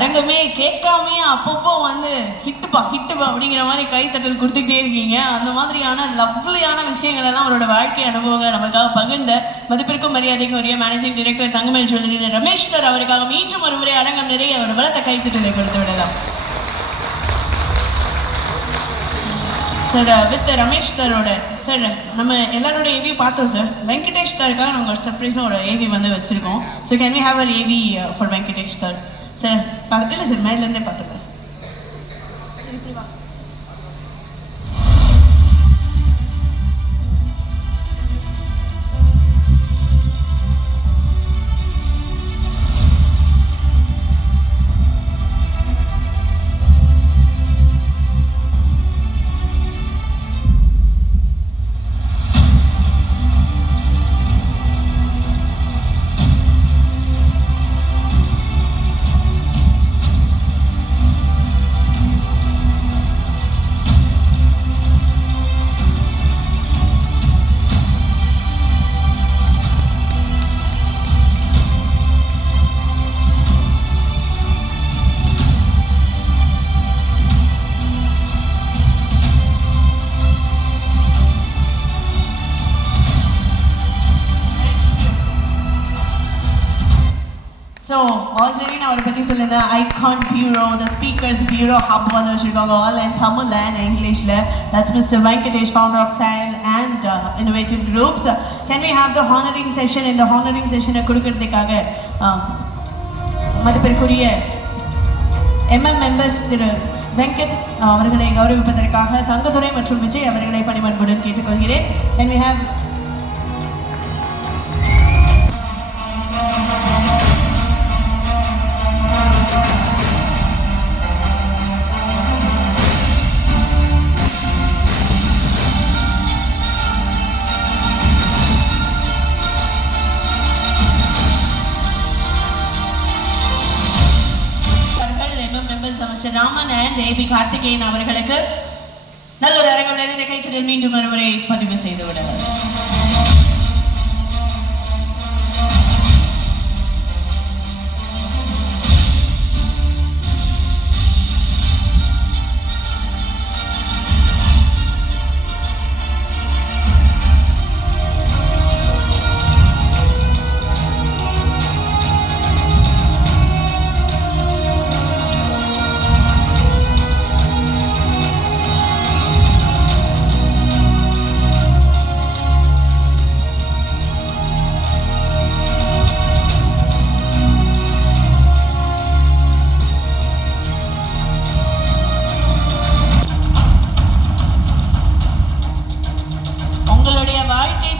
அரங்கமே கேட்காமே அப்பப்போ வந்து ஹிட்டுப்பா அப்படிங்கிற மாதிரி கைத்தட்டல் கொடுத்துக்கிட்டே இருக்கீங்க. அந்த மாதிரியான லவ்லியான விஷயங்கள் எல்லாம் அவரோட வாழ்க்கை அனுபவங்கள் நமக்காக பகிர்ந்த மதிப்பிற்கும் மரியாதைக்கும் உரிய managing director Thangamayil Jewellery Ramesh sir அவருக்காக மீண்டும் ஒரு முறை அரங்கம் நிறைய ஒரு பலத்த கைத்தட்டலை கொடுத்து விடலாம். சார் வித் ரமேஷ் சாரோட சார் நம்ம எல்லாரோட ஏவி பார்த்தோம் சார். வெங்கடேஷ் சாருக்காக நாங்கள் ஒரு சர்ப்ரைஸும் ஒரு ஏவி வந்து வச்சுருக்கோம். So can we have our AV for Venkatesh sir? Sir இல்லை சார் மேலேருந்தே பார்த்துக்கலாம் சார். ஸோ ஆல்ரெடி நான் அவரை பற்றி சொல்லியிருந்தேன். Icon bureau, the speakers bureau hub வந்து வச்சுருக்காங்க ஆல் அண்ட் தமிழ் அண்ட் இங்கிலீஷில். That's Mister Venkatesh, founder of SAIL and innovative groups. Can we have the honoring session? இந்த ஹானரிங் செஷனை கொடுக்கறதுக்காக மதிப்பிற்குரிய மெம்பர்ஸ் திரு வெங்கட் அவர்களை கௌரவிப்பதற்காக தங்கதுரை மற்றும் விஜய் அவர்களை பணிபன்புடன் கேட்டுக்கொள்கிறேன். Can we have Mister Raman and AB Karthikeyan அவர்களுக்கு நல்ல ஒரு அரங்கம் நிறைந்த கைத்தட்டல் மீண்டும் ஒருமுறை பதிவு செய்து விடுவார்.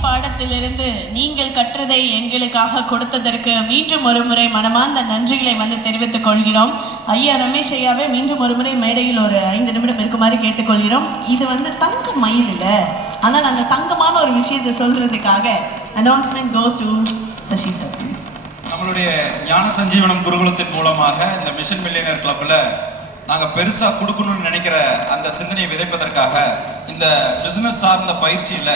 பாடத்திலிருந்து நீங்கள் கற்றதை எங்களுக்காக கொடுத்ததற்கு மீண்டும் ஒரு முறை மனமார்ந்த நன்றிகளை வந்து தெரிவித்துக் கொள்கிறோம். ஐயா ரமேஷ் ஐயாவே மீண்டும் ஒரு முறை மேடையில் ஒரு 5 நிமிடம் இருக்குமாறு கேட்டுக்கொள்கிறோம். இது வந்து தங்க மயில் இல்லை, ஆனால் அந்த தங்கமான ஒரு விஷயத்தை சொல்றதுக்காக announcement goes to Sasi sir please. நம்மளுடைய ஞான சஞ்சீவனம் குருகுலத்தின் மூலமாக இந்த மிஷன் மில்லியனர் கிளப்ல நாங்கள் பெருசாக கொடுக்கணும்னு நினைக்கிற அந்த சிந்தனையை விதைப்பதற்காக இந்த பிஸ்னஸ் சார்ந்த பயிற்சியில்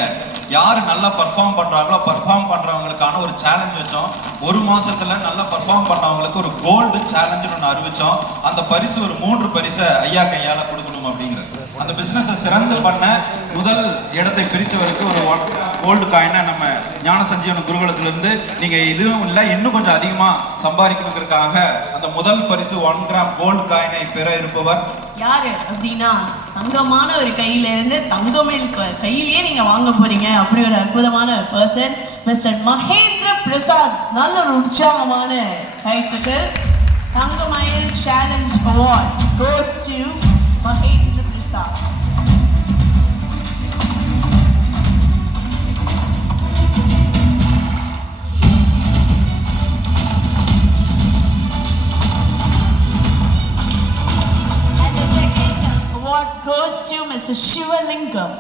யார் நல்லா பர்ஃபார்ம் பண்ணுறாங்களோ பர்ஃபார்ம் பண்ணுறவங்களுக்கான ஒரு சேலஞ்ச் வச்சோம். ஒரு மாதத்தில் நல்லா பர்ஃபார்ம் பண்ணவங்களுக்கு ஒரு கோல்டு சேலஞ்சுன்னு ஒன்று அறிவித்தோம். அந்த பரிசு ஒரு 3 பரிசை ஐயா கையால் கொடுக்கணும் அப்படிங்கிறது. அந்த பிஸ்னஸை சிறந்து பண்ண முதல் இடத்தை பிரித்தவருக்கு ஒரு கோல்டு காயினை நம்ம ஞான சஞ்சீவன குருகுலத்திலிருந்து நீங்கள் இதுவும் இல்லை இன்னும் கொஞ்சம் அதிகமாக சம்பாதிக்கணுங்கிறதுக்காக அந்த முதல் பரிசு 1 கிராம் கோல்டு காயினை பெற இருப்பவர் யாரு அப்படின்னா தங்கமான ஒரு கையில இருந்து தங்கமேல் கையிலேயே நீங்க வாங்க போறீங்க. அப்படி ஒரு அற்புதமான பர்சன் மிஸ்டர் மகேந்திர பிரசாத். நல்ல ஒரு உற்சாகமான கைத்தட்டல். Thangamayil challenge award goes to Mahendra Prasad. Goes to Mr. Shivalingam.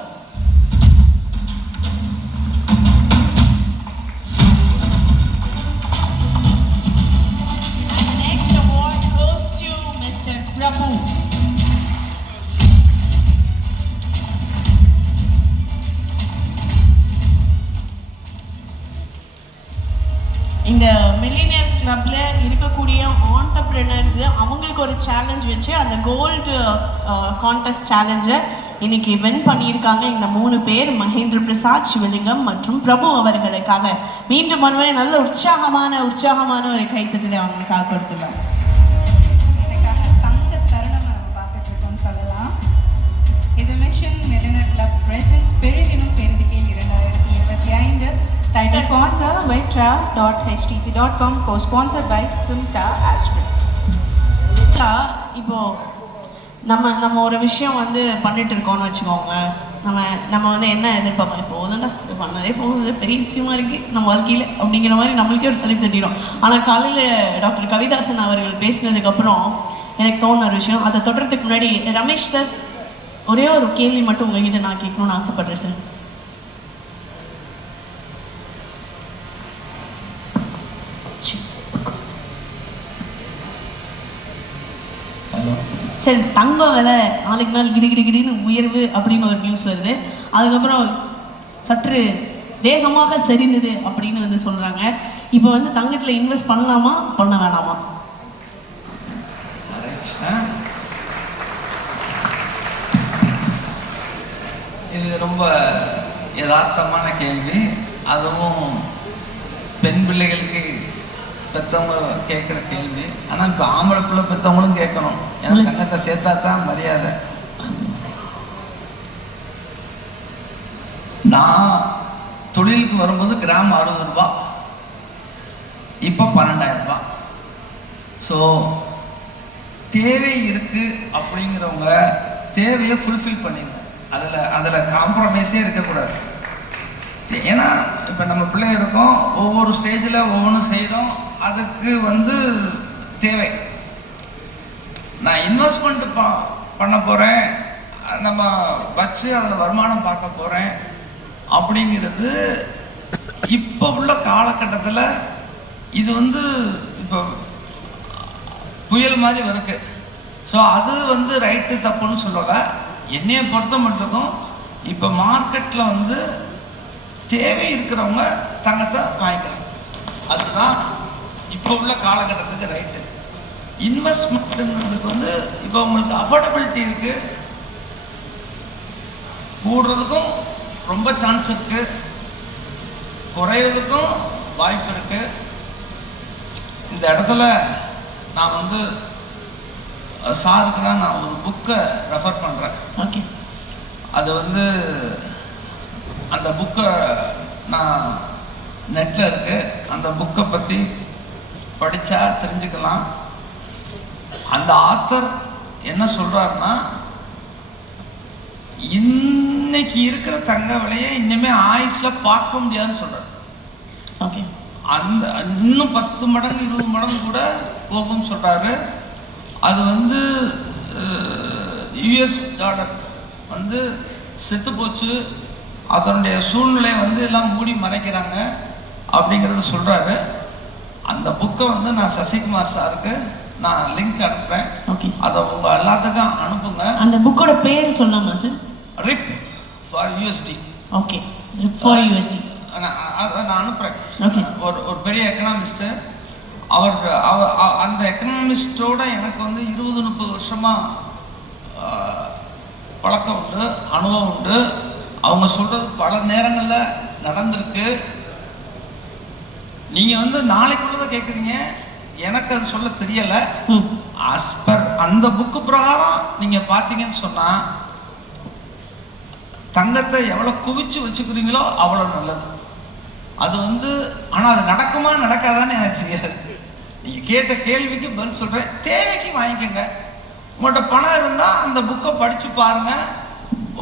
And the next award goes to Mr. Prabhu. இந்த மில்லினியர் கிளப்ல இருக்கக்கூடிய ஆண்டர்பிரினர்ஸ் அவங்க அவங்களுக்கு ஒரு சேலஞ்ச் வச்சு அந்த கோல்டு கான்டெஸ்ட் சேலஞ்சை இன்னைக்கு வின் பண்ணியிருக்காங்க இந்த 3 பேர், மகேந்திர பிரசாத், சிவலிங்கம் மற்றும் பிரபு அவர்களுக்காக. மீண்டும் ஒருவரை நல்ல உற்சாகமான ஒரு கைத்தட்டலை அவங்களுக்காக கொடுத்துருக்காங்க. தங்க தருணம் நம்ம பார்த்துட்டு இருக்கோம்னு சொல்லலாம். இது மிஷன் மில்லியனர் கிளப் பிரசன்ஸ் பெருகினும் பெருதிகையில் 2025. Title sponsor vetra.htc.com, co-sponsored by Simta Asterix. இப்போ நம்ம ஒரு விஷயம் வந்து பண்ணிட்டு இருக்கோம்னு வச்சுக்கோங்க, நம்ம வந்து என்ன எதிர்பார்ப்போம், இப்போ போதுண்டா இது பண்ணதே போகுது, பெரிய விஷயமா இருக்கு நம்ம வாழ்க்கையில் அப்படிங்கிற மாதிரி நம்மளுக்கே ஒரு சலிப்பு தட்டிடும். ஆனால் காலையில் டாக்டர் கவிதாசன் அவர்கள் பேசினதுக்கப்புறம் எனக்கு தோணுன ஒரு விஷயம், அதை தொடர்றதுக்கு முன்னாடி ரமேஷ் சார் ஒரே ஒரு கேள்வி மட்டும் உங்ககிட்ட நான் கேட்கணும்னு ஆசைப்படுறேன் சார். சரி, தங்கம் விலை நாளுக்கு நாள் கிடின்னு உயர்வு அப்படின்னு ஒரு நியூஸ் வருது. அதுக்கப்புறம் சற்று வேகமாக சரிந்தது அப்படின்னு வந்து சொல்கிறாங்க. இப்போ வந்து தங்கத்தில் இன்வெஸ்ட் பண்ணலாமா பண்ண வேணாமா? இது ரொம்ப யதார்த்தமான கேள்வி. அதுவும் பெண் பிள்ளைகளுக்கு பெற்றவங்க கேட்குற கேள்வி. ஆனால் இப்போ ஆம்பளை பிள்ளை பெற்றவங்களும் கேட்கணும். ஏன்னா தங்கத்தை சேர்த்தா தான் மரியாதை. நான் தொழிலுக்கு வரும்போது கிராம் 60 ரூபா, இப்போ 12,000 ரூபா. ஸோ தேவை இருக்குது அப்படிங்கிறவங்க தேவையை ஃபுல்ஃபில் பண்ணிடுங்க. அதில் காம்ப்ரமைஸே இருக்கக்கூடாது. ஏன்னா இப்போ நம்ம பிள்ளை இருக்கோம், ஒவ்வொரு ஸ்டேஜில் ஒவ்வொன்றும் செய்கிறோம். அதுக்கு வந்து தேவை. நான் இன்வெஸ்ட்மெண்ட் பண்ண போகிறேன், நம்ம வச்சு அதில் வருமானம் பார்க்க போகிறேன் அப்படிங்கிறது இப்போ உள்ள காலகட்டத்தில் இது வந்து இப்போ புயல் மாதிரி வருது. ஸோ அது வந்து ரைட்டு தப்புன்னு சொல்லலை. என்னையை பொறுத்த மட்டுக்கும் இப்போ மார்க்கெட்டில் வந்து தேவை இருக்கிறவங்க தங்கத்தை வாங்கிக்கிறாங்க. அதுதான் இப்போ உள்ள காலகட்டத்துக்கு ரைட்டு. இன்வெஸ்ட்மெண்ட்டுங்கிறதுக்கு வந்து இப்போ உங்களுக்கு அஃபோர்டபிலிட்டி இருக்குது, கூடுறதுக்கும் ரொம்ப சான்ஸ் இருக்குது, குறையிறதுக்கும் வாய்ப்பு இருக்குது. இந்த இடத்துல நான் வந்து சாருக்குன்னா நான் ஒரு புக்கை ரெஃபர் பண்ணுறேன். ஓகே, அது வந்து அந்த புக்கை நான் நெட்டில் இருக்குது, அந்த புக்கை பற்றி படித்தா தெரிஞ்சுக்கலாம். அந்த ஆத்தர் என்ன சொல்கிறாருன்னா, இன்னைக்கு இருக்கிற தங்க விலையை இன்னுமே ஆயுஸில் பார்க்க முடியாதுன்னு சொல்கிறார். ஓகே, அந்த இன்னும் 10 மடங்கு 20 மடங்கு கூட போகும்னு சொல்கிறாரு. அது வந்து US டாலர் வந்து செத்து போச்சு, அதனுடைய சூழ்நிலை வந்து எல்லாம் மூடி மறைக்கிறாங்க அப்படிங்கிறத சொல்கிறாரு. அந்த புக்கை வந்து நான் சசிகுமார் சாருக்கு நான் லிங்க் அனுப்புகிறேன். ஓகே, அதை உங்கள் எல்லாத்துக்கும் அனுப்புங்க. அந்த புக்கோட பேர் சொல்லலாமா sir? RIP for USD. Okay, RIP for USD. நான் அனுப்புகிறேன். ஓகே, ஒரு பெரிய எக்கனாமிஸ்ட்டு. அவர் அந்த எக்கனாமிஸ்டோட எனக்கு வந்து 20-30 வருஷமாக பழக்கம் உண்டு, அனுபவம் உண்டு. அவங்க சொல்கிறது பல நேரங்களில் நடந்திருக்கு. நீங்கள் வந்து நாளைக்குள்ளதை கேட்குறீங்க, எனக்கு அது சொல்ல தெரியலை. ஆஸ்பர் அந்த புக்கு பிரகாரம் நீங்கள் பார்த்தீங்கன்னு சொன்னால் தங்கத்தை எவ்வளோ குவிச்சு வச்சுக்கிறீங்களோ அவ்வளோ நல்லது. அது வந்து ஆனால் அது நடக்குமா நடக்காதான்னு எனக்கு தெரியாது. நீங்கள் கேட்ட கேள்விக்கு பதில் சொல்கிறேன். தேவைக்கு வாங்கிக்கோங்க. உங்கள்கிட்ட பணம் இருந்தால் அந்த புக்கை படித்து பாருங்கள்.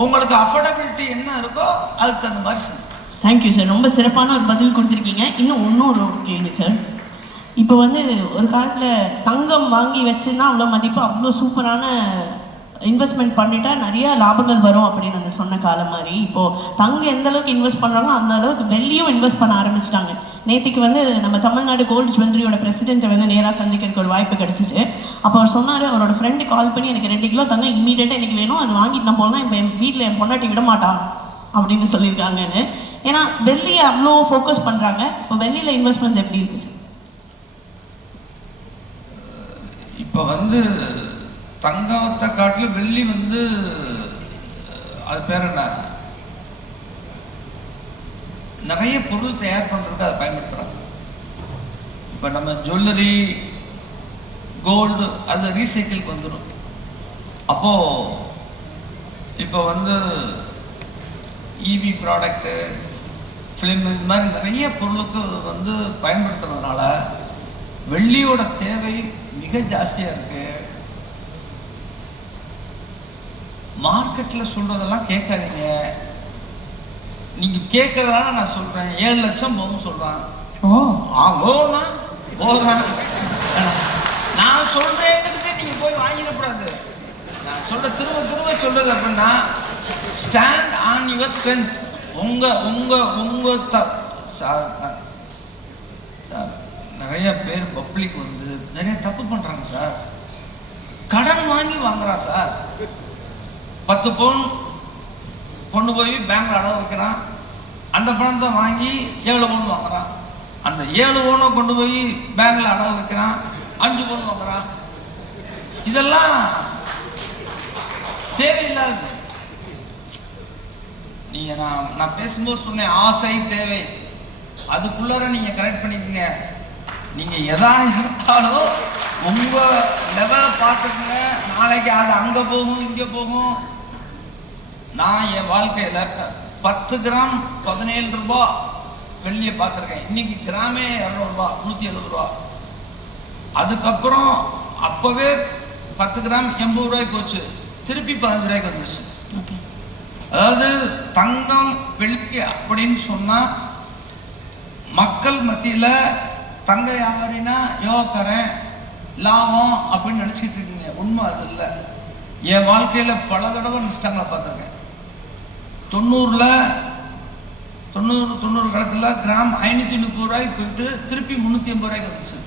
உங்களுக்கு அஃபோர்டபிலிட்டி என்ன இருக்கோ அதுக்கு தகுந்த மாதிரி செய்யுங்க. தேங்க்யூ சார், ரொம்ப சிறப்பான ஒரு பதில் கொடுத்துருக்கீங்க. இன்னொரு கேள்வி சார். இப்போ வந்து ஒரு காலத்தில் தங்கம் வாங்கி வச்சுன்னா அவ்வளோ மதிப்பு, அவ்வளோ சூப்பரான இன்வெஸ்ட்மெண்ட் பண்ணிட்டா நிறைய லாபங்கள் வரும் அப்படின்னு அந்த சொன்ன காலம் மாதிரி இப்போது தங்கம் எந்த அளவுக்கு இன்வெஸ்ட் பண்ணுறாங்களோ அந்த அளவுக்கு வெள்ளியும் இன்வெஸ்ட் பண்ண ஆரம்பிச்சிட்டாங்க. நேற்றுக்கு வந்து நம்ம தமிழ்நாடு கோல்டு ஜுவல்லரியோட பிரசிடென்ட்டை வந்து நேராக சந்திக்கிறதுக்கு ஒரு வாய்ப்பு கிடச்சிச்சு. அப்போ அவர் சொன்னார், அவரோட ஃப்ரெண்டு கால் பண்ணி எனக்கு 2 கிலோ தங்கம் இம்மீடியட்டாக எனக்கு வேணும், அது வாங்கிட்டு நான் போனால் இப்போ என் வீட்டில் என் பொண்டாட்டி விட மாட்டான் அப்படின்னு சொல்லியிருக்காங்கன்னு. ஏன்னா வெள்ளியை அவ்வளோ ஃபோக்கஸ் பண்ணுறாங்க. இப்போ வெள்ளியில் இன்வெஸ்ட்மெண்ட்ஸ் எப்படி இருக்குது சார்? இப்போ வந்து தங்கத்தை காட்டிலும் வெள்ளி வந்து அது பேர் என்ன, நிறைய பொருள் தயார் பண்ணுறதுக்கு அதை பயன்படுத்துகிறாங்க. இப்போ நம்ம ஜுவல்லரி, கோல்டு அது ரீசைக்கிளுக்கு வந்துடும். அப்போது இப்போ வந்து இவி ப்ராடக்ட்டு, ஃபிலிம், இந்த மாதிரி நிறைய பொருளுக்கு வந்து பயன்படுத்துறதுனால வெள்ளியோட தேவை மிக ஜாஸ்தியாக இருக்குது. மார்க்கெட்டில் சொல்கிறதெல்லாம் கேட்காதீங்க. நீங்கள் கேட்கறதுனால நான் சொல்கிறேன். 7 லட்சம் போகும் சொல்கிறான். ஓனா போதான். நான் சொல்கிறேன்னுக்கிட்டே நீங்கள் போய் வாங்கிடக்கூடாது. நான் திரும்ப சொல்கிறது அப்படின்னா, ஸ்டாண்ட் ஆன் யுவர் ஸ்ட்ரென்த். உங்கள் சார் நிறைய பேர் பப்ளிக் வந்து நிறைய தப்பு பண்ணுறாங்க சார். கடன் வாங்கி வாங்குறான் சார். 10 பவுன் கொண்டு போய் பேங்க்ல அடவு வைக்கிறான். அந்த பணத்தை வாங்கி 7 பவுன் வாங்குறான். அந்த 7 பவுனை கொண்டு போய் பேங்க்ல அடவு வைக்கிறான். 5 பவுன் வாங்குறான். இதெல்லாம் தேவையில்லாது. நீங்க நான் பேசும்போது சொன்னேன், ஆசை தேவை, அதுக்குள்ளார நீங்க கரெக்ட் பண்ணிக்கங்க. நீங்க எதா இருந்தாலும் உங்க லெவலை பார்த்துக்குங்க. நாளைக்கு அது அங்க போகும் இங்க போகும். நான் என் வாழ்க்கையில 10 கிராம் 17 ரூபாய் வெள்ளியை பார்த்துருக்கேன். இன்னைக்கு கிராமே 200 ரூபாய், 170 ரூபா. அதுக்கப்புறம் அப்பவே 10 கிராம் 80 ரூபாய்க்கு போச்சு. திருப்பி 15 ரூபாய்க்கு வந்துச்சு. அதாவது தங்கம் வெள்ளி அப்படின்னு சொன்னா மக்கள் மத்தியில தங்க வியாபாரினா யோகக்காரன், லாபம் அப்படின்னு நினைச்சிட்டு இருக்கீங்க. உண்மை அது இல்லை. என் வாழ்க்கையில பல தடவை நிஷ்டங்களை பார்த்துருக்கேன். 90 காலத்துல கிராம் 530 ரூபாய்க்கு போயிட்டு திருப்பி 380 ரூபாய்க்கு வந்துச்சு.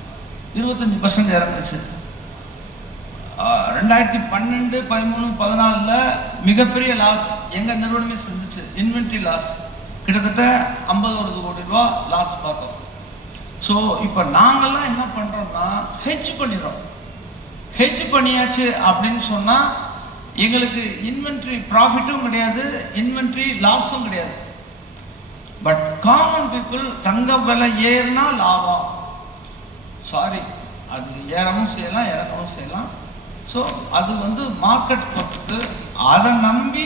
25% இறங்குச்சு. 2012, 13, 14 மிகப்பெரிய லாஸ் எங்க நிறுவனமே செஞ்சுச்சு. இன்வென்ட்ரி லாஸ் கிட்டத்தட்ட 50 கோடி ரூபா லாஸ் பார்த்தோம். ஸோ இப்போ நாங்கள்லாம் என்ன பண்ணுறோம்னா ஹெட்ஜ் பண்ணிடுறோம். ஹெட்ஜ் பண்ணியாச்சு அப்படின்னு சொன்னால் எங்களுக்கு இன்வென்ட்ரி ப்ராஃபிட்டும் கிடையாது, இன்வென்ட்ரி லாஸும் கிடையாது. பட் காமன் பீப்புள் தங்க விலை ஏறுனா லாபம். சாரி, அது ஏறவும் செய்யலாம் இறக்கவும் செய்யலாம். ஸோ அது வந்து மார்க்கெட் பொறுத்து. அதை நம்பி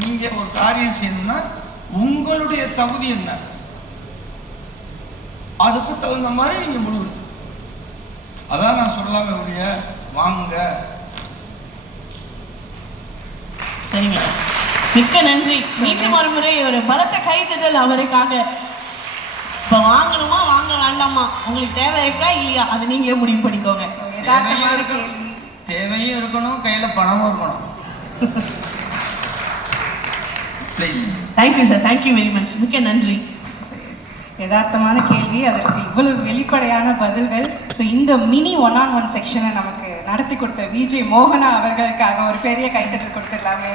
நீங்கள் ஒரு காரியம் செய்யணும்னா உங்களுடைய தகுதி என்ன, அதுக்கு தகுந்த மாதிரி நீங்கள் முடிவெடுத்து. அதான் நான் சொல்லாம ஒழிய வாங்க. சரிங்க, மிக்க நன்றி. மீண்டும் ஒரு முறை ஒரு பலத்த கைத்தட்டல் அவருக்காக. இப்போ வாங்கணுமா வாங்க வேண்டாமா, உங்களுக்கு தேவை இருக்கா இல்லையா, அதை நீங்களே முடிவு பண்ணிக்கோங்க. தேவையும் இருக்கணும், கையில பணமும் இருக்கணும். Please. Thank you sir, thank you very much. மிக்க நன்றி. யதார்த்தமான கேள்வி, அதற்கு இவ்வளவு வெளிப்படையான பதில்கள். ஸோ இந்த மினி 1-on-1 செக்ஷனை நமக்கு நடத்தி கொடுத்த விஜய் மோகனா அவர்களுக்காக ஒரு பெரிய கைத்தட்டல் கொடுத்துடலாங்க.